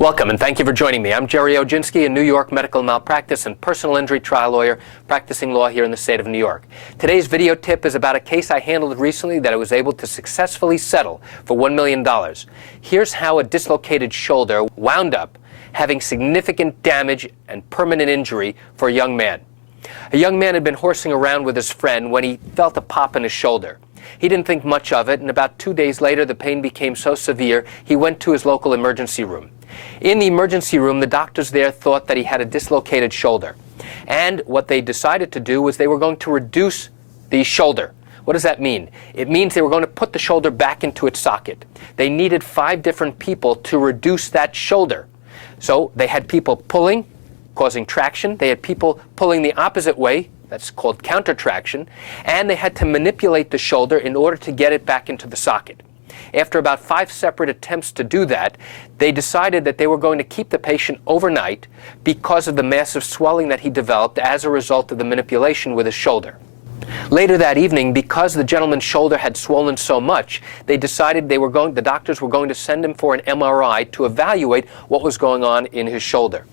Welcome, and thank you for joining me. I'm Gerry Oginski, a New York medical malpractice and personal injury trial lawyer practicing law here in the state of New York. Today's video tip is about a case I handled recently that I was able to successfully settle for $1 million. Here's how a dislocated shoulder wound up having significant damage and permanent injury for a young man. A young man had been horsing around with his friend when he felt a pop in his shoulder. He didn't think much of it, and about 2 days later the pain became so severe he went to his local emergency room. In the emergency room, the doctors there thought that he had a dislocated shoulder. And what they decided to do was they were going to reduce the shoulder. What does that mean? It means they were going to put the shoulder back into its socket. They needed 5 different people to reduce that shoulder. So they had people pulling, causing traction. They had people pulling the opposite way. That's called counter traction. And they had to manipulate the shoulder in order to get it back into the socket. After about 5 separate attempts to do that, they decided that they were going to keep the patient overnight because of the massive swelling that he developed as a result of the manipulation with his shoulder. Later that evening, because the gentleman's shoulder had swollen so much, they decided the doctors were going to send him for an MRI to evaluate what was going on in his shoulder.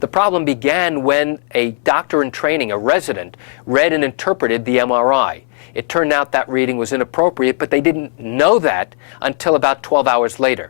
The problem began when a doctor in training, a resident, read and interpreted the MRI. It turned out that reading was inappropriate, but they didn't know that until about 12 hours later.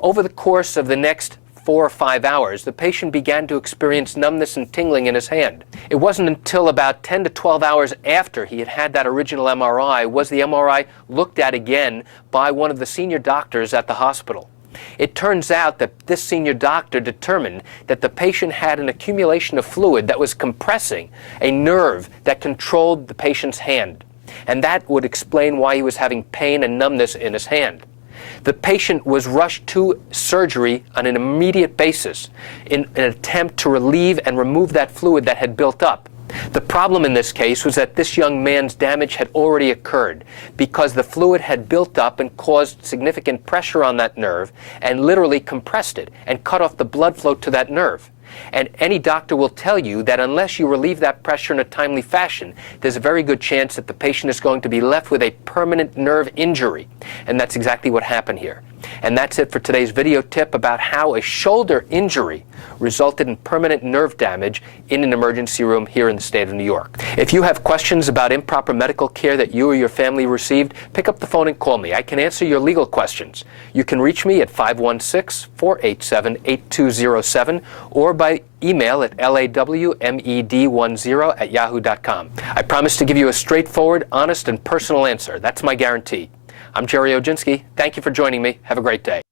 Over the course of the next 4 or 5 hours, the patient began to experience numbness and tingling in his hand. It wasn't until about 10 to 12 hours after he had had that original MRI was the MRI looked at again by one of the senior doctors at the hospital. It turns out that this senior doctor determined that the patient had an accumulation of fluid that was compressing a nerve that controlled the patient's hand. And that would explain why he was having pain and numbness in his hand. The patient was rushed to surgery on an immediate basis in an attempt to relieve and remove that fluid that had built up. The problem in this case was that this young man's damage had already occurred because the fluid had built up and caused significant pressure on that nerve and literally compressed it and cut off the blood flow to that nerve. And any doctor will tell you that unless you relieve that pressure in a timely fashion, there's a very good chance that the patient is going to be left with a permanent nerve injury. And that's exactly what happened here. And that's it for today's video tip about how a shoulder injury resulted in permanent nerve damage in an emergency room here in the state of New York. If you have questions about improper medical care that you or your family received, pick up the phone and call me. I can answer your legal questions. You can reach me at 516-487-8207 or by email at lawmed10@yahoo.com. I promise to give you a straightforward, honest, and personal answer. That's my guarantee. I'm Gerry Oginski. Thank you for joining me. Have a great day.